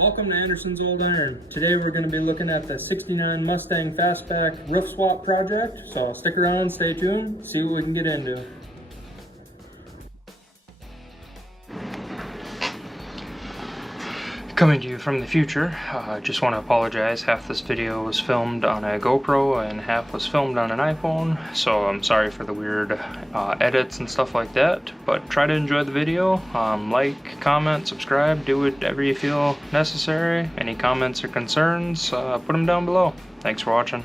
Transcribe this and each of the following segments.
Welcome to Anderson's Old Iron. Today we're going to be looking at the 69 Mustang Fastback roof swap project. So stick around, stay tuned, see what we can get into. Coming to you from the future, just want to apologize. Half this video was filmed on a GoPro and half was filmed on an iPhone, so I'm sorry for the weird edits and stuff like that, but try to enjoy the video. Like, comment, subscribe, do whatever you feel necessary. Any comments or concerns, put them down below. Thanks for watching.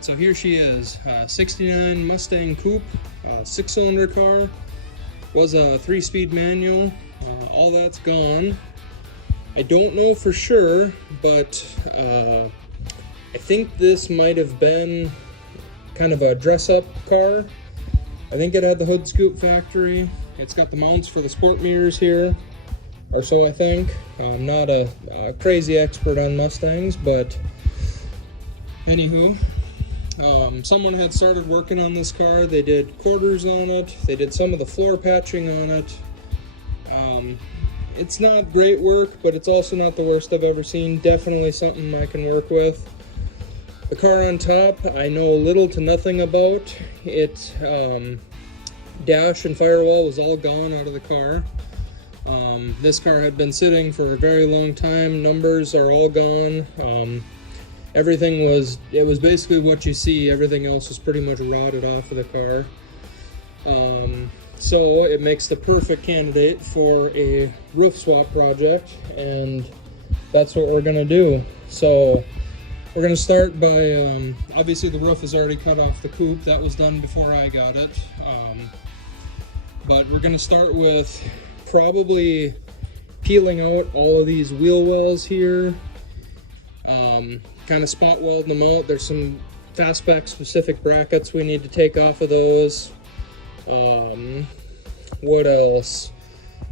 So here she is, 69 Mustang Coupe, 6-cylinder car. Was a 3-speed manual. All that's gone. I don't know for sure, but I think this might have been kind of a dress-up car. I think it had the hood scoop factory. It's got the mounts for the sport mirrors here, or so I think. I'm not a crazy expert on Mustangs, but anywho. Someone had started working on this car. They did quarters on it. They did some of the floor patching on it. It's not great work, but it's also not the worst I've ever seen. Definitely something I can work with. The car on top, I know little to nothing about. It, dash and firewall was all gone out of the car. This car had been sitting for a very long time. Numbers are all gone. Everything was basically what you see. Everything else was pretty much rotted off of the car. So it makes the perfect candidate for a roof swap project, and that's what we're gonna do. So we're gonna start by, obviously the roof is already cut off the coupe. That was done before I got it. But we're gonna start with probably peeling out all of these wheel wells here. Kind of spot welding them out. There's some Fastback specific brackets we need to take off of those. What else?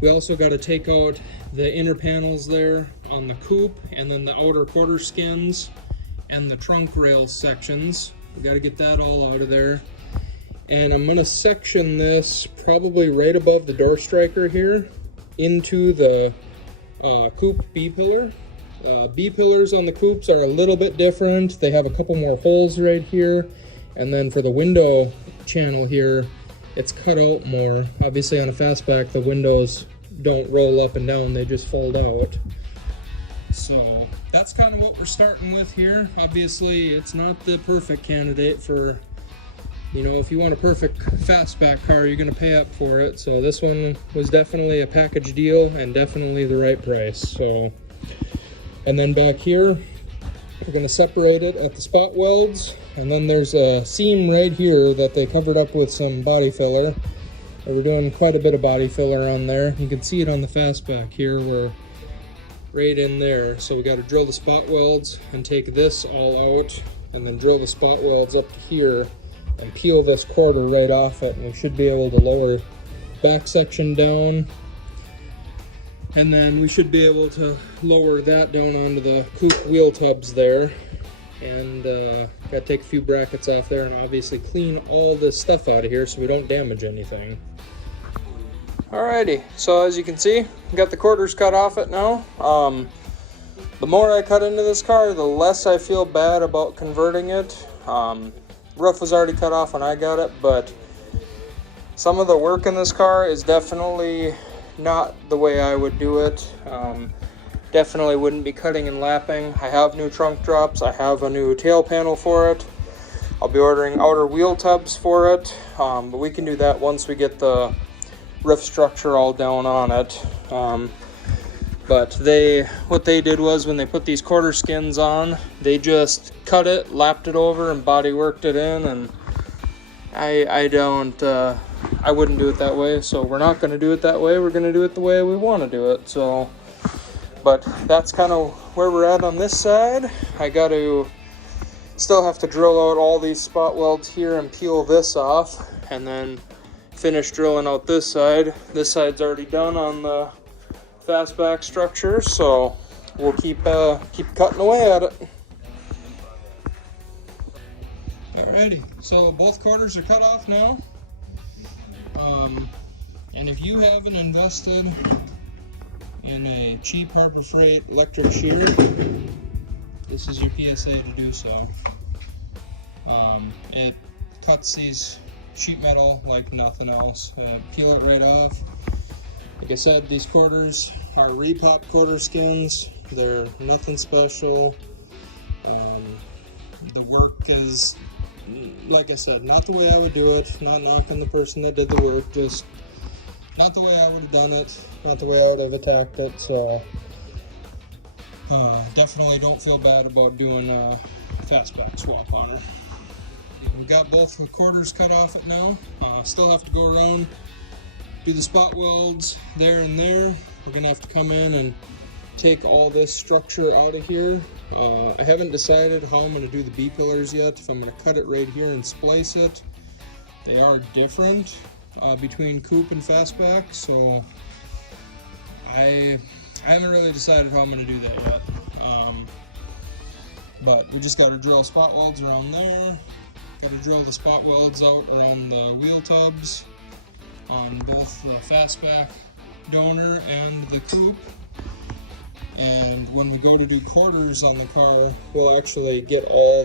We also got to take out the inner panels there on the coupe, and then the outer quarter skins and the trunk rail sections. We got to get that all out of there. And I'm going to section this probably right above the door striker here into the coupe B-pillar. B-pillars on the coupes are a little bit different. They have a couple more holes right here, and then for the window channel here, it's cut out more. Obviously on a Fastback, the windows don't roll up and down, they just fold out. So that's kind of what we're starting with here. Obviously it's not the perfect candidate for, you know, if you want a perfect Fastback car, you're gonna pay up for it. So this one was definitely a package deal and definitely the right price. So, and then back here, we're going to separate it at the spot welds. And then there's a seam right here that they covered up with some body filler. We're doing quite a bit of body filler on there. You can see it on the Fastback here. We're right in there. So we got to drill the spot welds and take this all out, and then drill the spot welds up to here and peel this quarter right off it. And we should be able to lower back section down. And then we should be able to lower that down onto the coupe wheel tubs there. And got to take a few brackets off there and obviously clean all this stuff out of here so we don't damage anything. Alrighty, so as you can see, got the quarters cut off it now. The more I cut into this car, the less I feel bad about converting it. Roof was already cut off when I got it, but some of the work in this car is definitely not the way I would do it. Definitely wouldn't be cutting and lapping. I have new trunk drops. I have a new tail panel for it. I'll be ordering outer wheel tubs for it, but we can do that once we get the roof structure all down on it. But what they did was when they put these quarter skins on, they just cut it, lapped it over, and body worked it in. And I wouldn't do it that way. So we're not going to do it that way. We're going to do it the way we want to do it. So, but that's kind of where we're at on this side. I got to still have to drill out all these spot welds here and peel this off, and then finish drilling out this side. This side's already done on the Fastback structure, so we'll keep cutting away at it. Alrighty, so both quarters are cut off now. And if you haven't invested in a cheap Harbor Freight electric shear, this is your PSA to do so. It cuts these sheet metal like nothing else. Peel it right off. Like I said, these quarters are repop quarter skins. They're nothing special. The work is, like I said, not the way I would do it. Not knocking the person that did the work, just not the way I would have done it. Not the way I would have attacked it. So definitely don't feel bad about doing a Fastback swap on her. We got both the quarters cut off it now. Still have to go around, do the spot welds there and there. We're gonna have to come in and take all this structure out of here. I haven't decided how I'm gonna do the B pillars yet, if I'm gonna cut it right here and splice it. They are different between Coupe and Fastback, so I haven't really decided how I'm gonna do that yet. But we just gotta drill spot welds around there. Gotta drill the spot welds out around the wheel tubs on both the Fastback donor and the Coupe. And when we go to do quarters on the car, we'll actually get all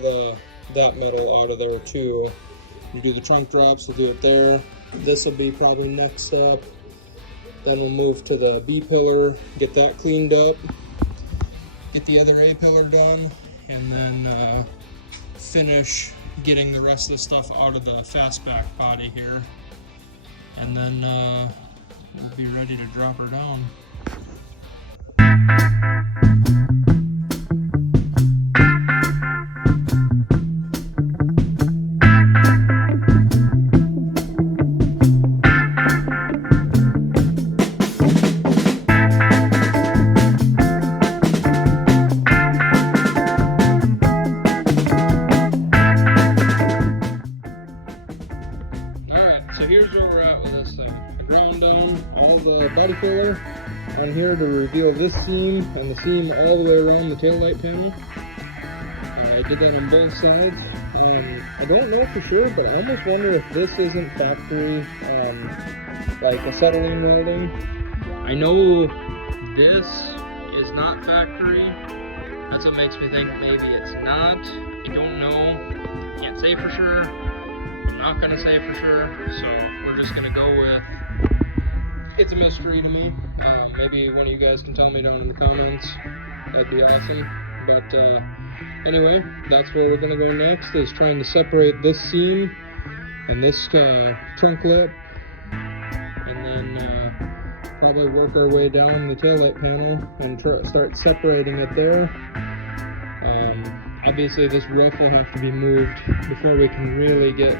that metal out of there too. We do the trunk drops, we'll do it there. This will be probably next up. Then we'll move to the B pillar, get that cleaned up, get the other A pillar done, and then finish getting the rest of the stuff out of the Fastback body here. And then we'll be ready to drop her down. So here's where we're at with this thing. I ground down all the body filler on here to reveal this seam and the seam all the way around the taillight panel. I did that on both sides. I don't know for sure, but I almost wonder if this isn't factory, like acetylene welding. I know this is not factory. That's what makes me think maybe it's not. I don't know. Can't say for sure. Not gonna say for sure, so we're just gonna go with it's a mystery to me. Maybe one of you guys can tell me down in the comments. That'd be awesome. But anyway, that's where we're gonna go next, is trying to separate this seam and this trunk lip, and then probably work our way down the taillight panel and start separating it there. Obviously this roof will have to be moved before we can really get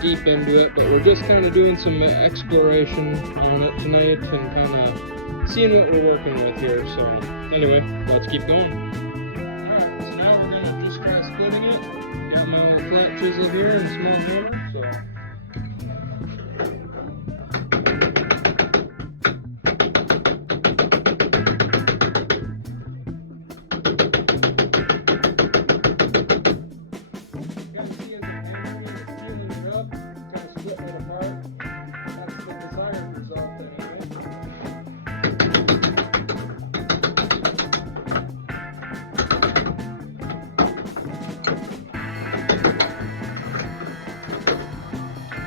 deep into it, but we're just kind of doing some exploration on it tonight and kind of seeing what we're working with here. So anyway, let's keep going. Alright, so now we're gonna just try splitting it. Got my old flat chisel here and a small hammer, so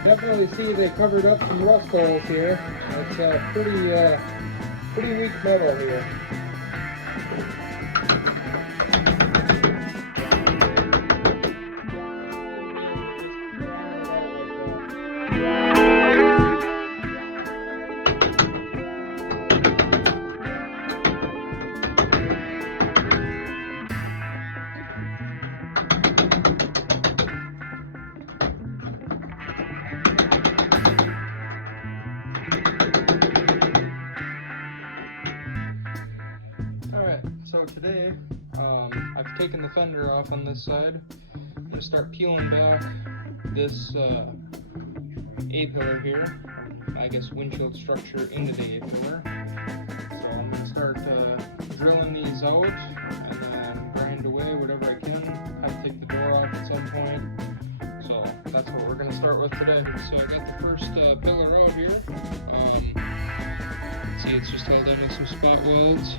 definitely see they covered up some rust holes here. It's pretty weak metal here. today, I've taken the fender off on this side. I'm going to start peeling back this A-pillar here, I guess windshield structure into the A-pillar. So I'm going to start drilling these out and then grind away whatever I can. Have to take the door off at some point. So that's what we're going to start with today. So I got the first pillar out here. See, it's just held in with some spot welds.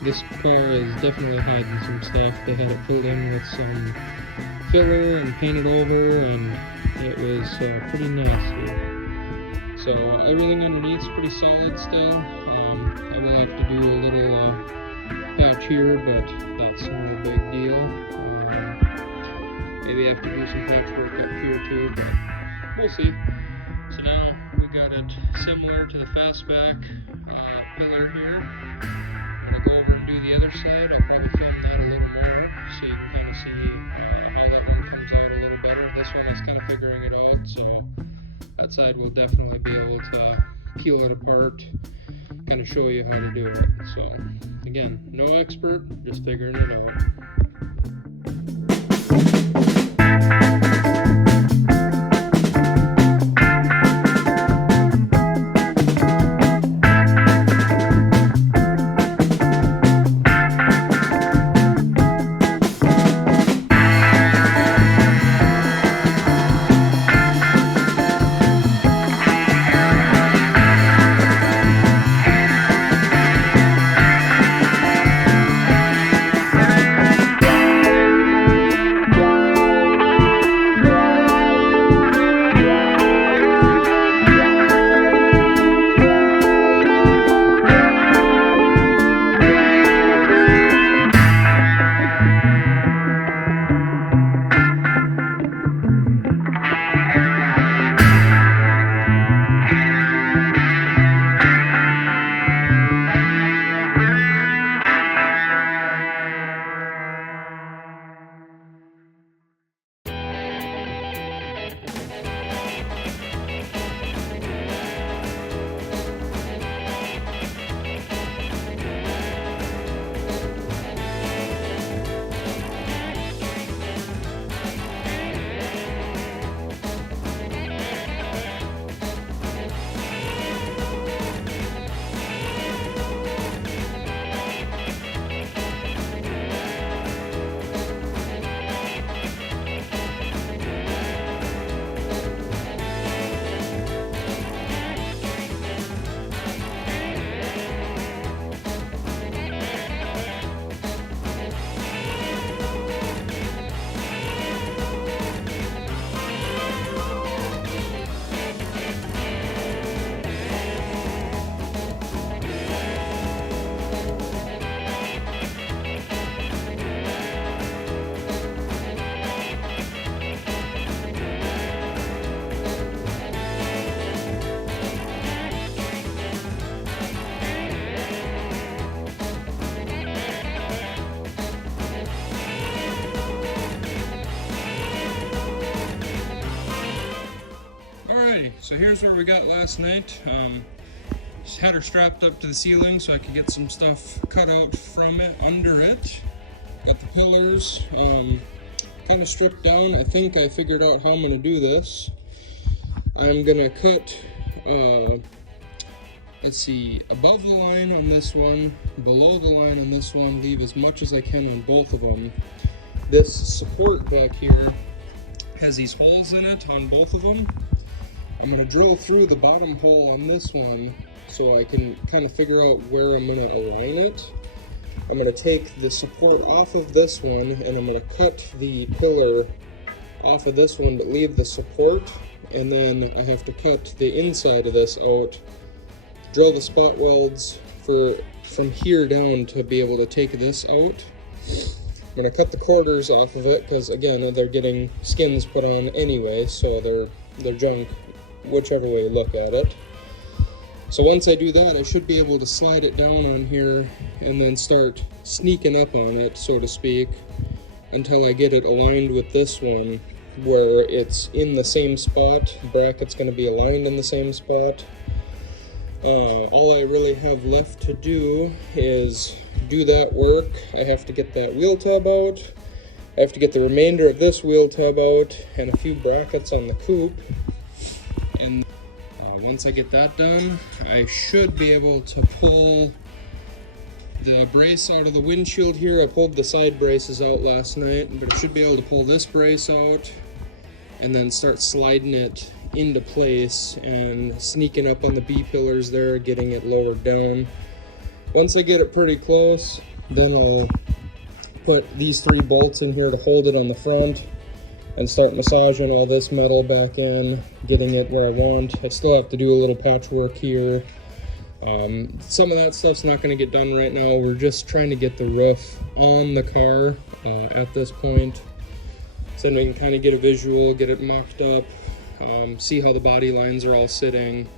This car is definitely hiding some stuff. They had it filled in with some filler and painted over, and it was pretty nasty. So everything underneath is pretty solid still. I will have to do a little patch here, but that's no big deal. Maybe I have to do some patchwork up here too, but we'll see. So now we got it similar to the Fastback pillar here. I'm going to go over and do the other side. I'll probably film that a little more so you can kind of see how that one comes out a little better. This one is kind of figuring it out, so that side will definitely be able to peel it apart, kind of show you how to do it. So again, no expert, just figuring it out. So here's where we got last night. Just had her strapped up to the ceiling so I could get some stuff cut out from it, under it. Got the pillars kind of stripped down. I think I figured out how I'm going to do this. I'm going to cut, let's see, above the line on this one, below the line on this one, leave as much as I can on both of them. This support back here has these holes in it on both of them. I'm going to drill through the bottom hole on this one so I can kind of figure out where I'm going to align it. I'm going to take the support off of this one and I'm going to cut the pillar off of this one but leave the support, and then I have to cut the inside of this out, drill the spot welds from here down to be able to take this out. I'm going to cut the quarters off of it because again they're getting skins put on anyway, so they're junk whichever way you look at it. So once I do that, I should be able to slide it down on here and then start sneaking up on it, so to speak, until I get it aligned with this one where it's in the same spot. The bracket's going to be aligned in the same spot. All I really have left to do is do that work. I have to get that wheel tub out. I have to get the remainder of this wheel tub out and a few brackets on the coupe. And once I get that done, I should be able to pull the brace out of the windshield here. I pulled the side braces out last night, but I should be able to pull this brace out and then start sliding it into place and sneaking up on the B-pillars there, getting it lowered down. Once I get it pretty close, then I'll put these 3 bolts in here to hold it on the front and start massaging all this metal back in, getting it where I want. I still have to do a little patchwork here. Some of that stuff's not going to get done right now. We're just trying to get the roof on the car at this point, so we can kind of get a visual, get it mocked up, see how the body lines are all sitting,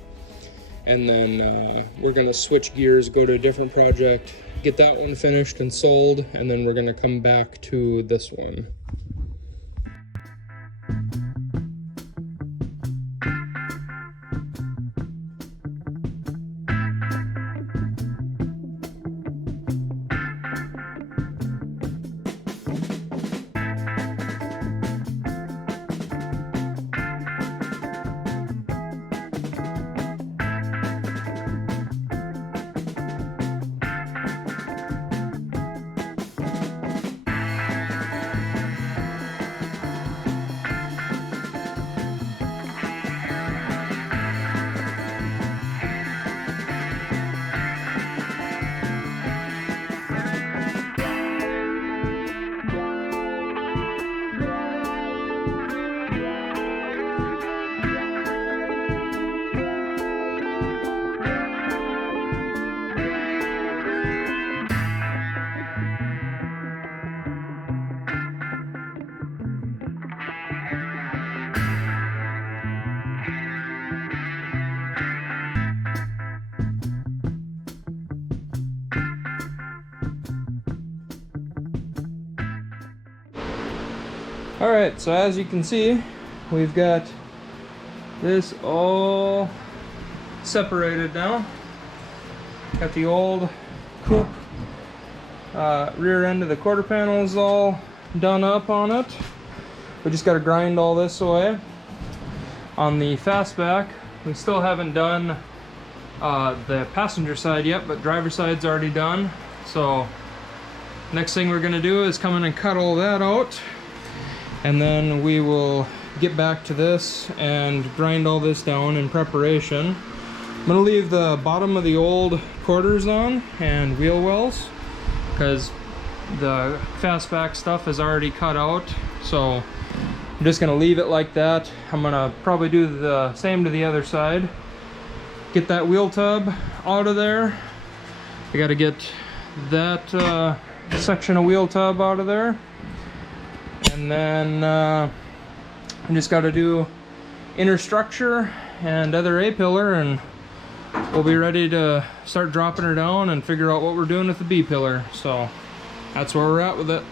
and then we're going to switch gears, go to a different project, get that one finished and sold, and then we're going to come back to this one. Alright, so as you can see, we've got this all separated now. Got the old coupe rear end of the quarter panels all done up on it. We just got to grind all this away. On the Fastback, we still haven't done the passenger side yet, but driver side's already done. So next thing we're going to do is come in and cut all that out. And then we will get back to this and grind all this down in preparation. I'm going to leave the bottom of the old quarters on and wheel wells because the Fastback stuff is already cut out. So I'm just going to leave it like that. I'm going to probably do the same to the other side. Get that wheel tub out of there. I got to get that section of wheel tub out of there. And then I just got to do inner structure and other A-pillar, and we'll be ready to start dropping her down and figure out what we're doing with the B-pillar. So that's where we're at with it.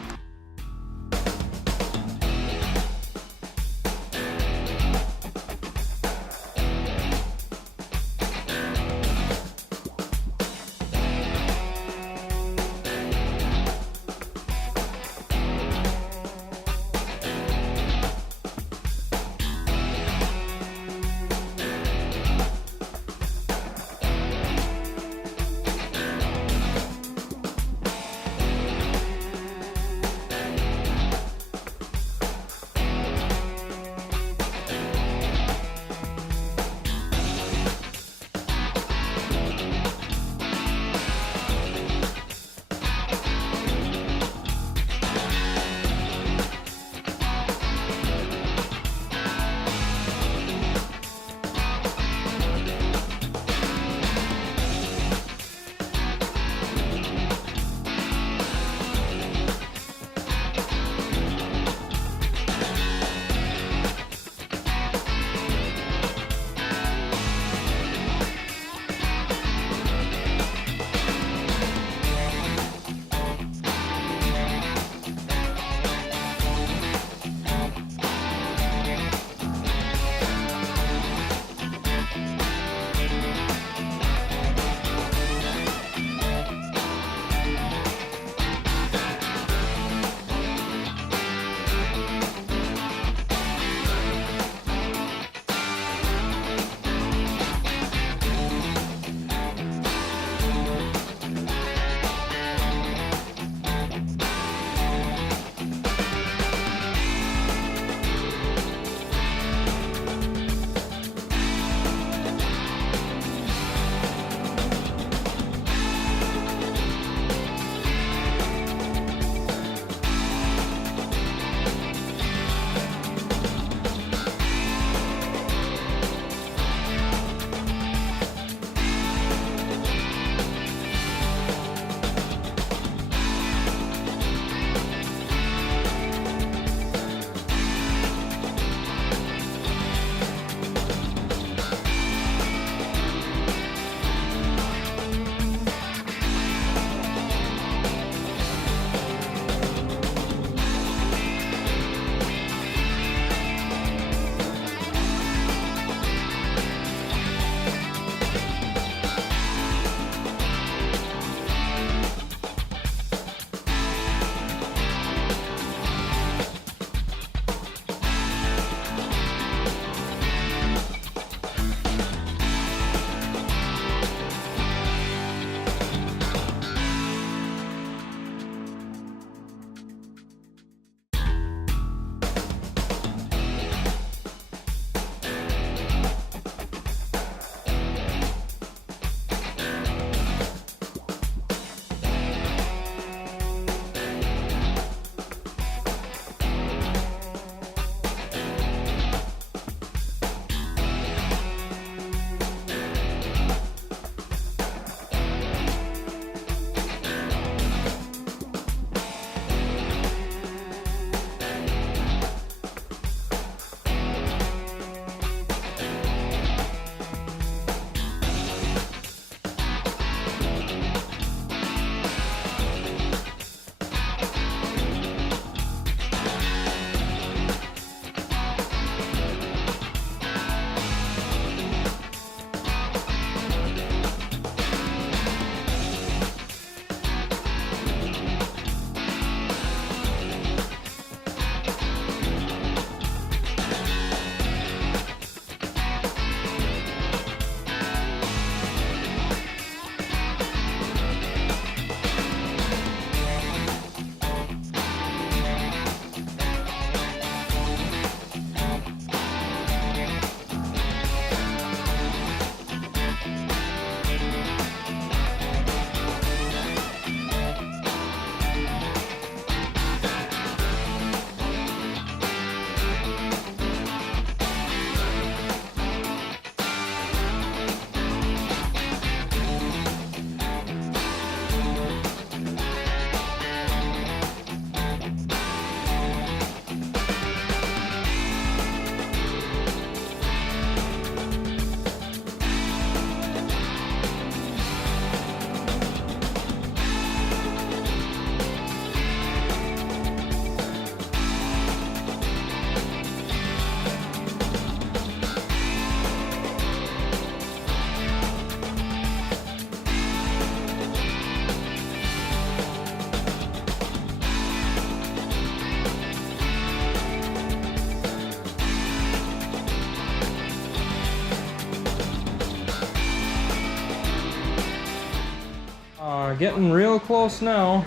getting real close now.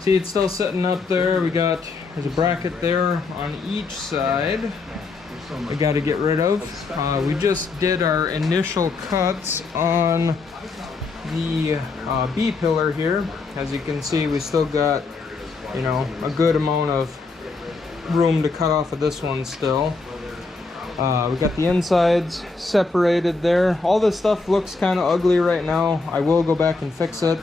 See, it's still sitting up there. There's a bracket there on each side. We got to get rid of. We just did our initial cuts on the B pillar here. As you can see, we still got, you know, a good amount of room to cut off of this one still. We got the insides separated there. All this stuff looks kind of ugly right now. I will go back and fix it.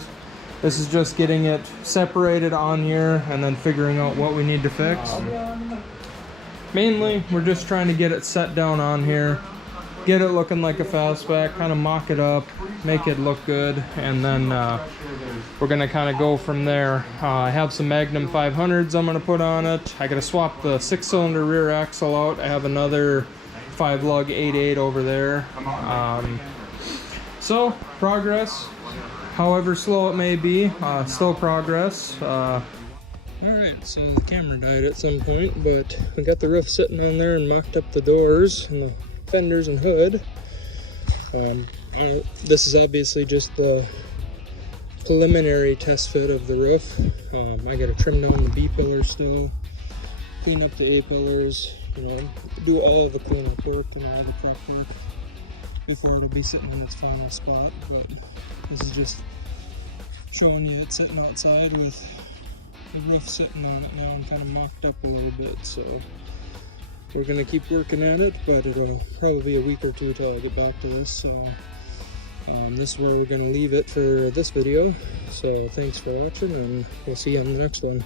This is just getting it separated on here and then figuring out what we need to fix. Mainly, we're just trying to get it set down on here, get it looking like a Fastback, kind of mock it up, make it look good, and then we're gonna kind of go from there. I have some Magnum 500s I'm gonna put on it. I gotta swap the 6-cylinder rear axle out. I have another 5-lug 8.8 over there. So progress, however slow it may be, still progress. Alright, so the camera died at some point, but we got the roof sitting on there and mocked up the doors and the fenders and hood. This is obviously just the preliminary test fit of the roof. I gotta trim down the B pillar still, clean up the A pillars, you know, do all the cleanup work and all the prep work before it'll be sitting in its final spot. But this is just showing you it sitting outside with the roof sitting on it now and kind of mocked up a little bit. So we're gonna keep working at it, but it'll probably be a week or two till I get back to this. So this is where we're gonna leave it for this video. So thanks for watching, and we'll see you on the next one.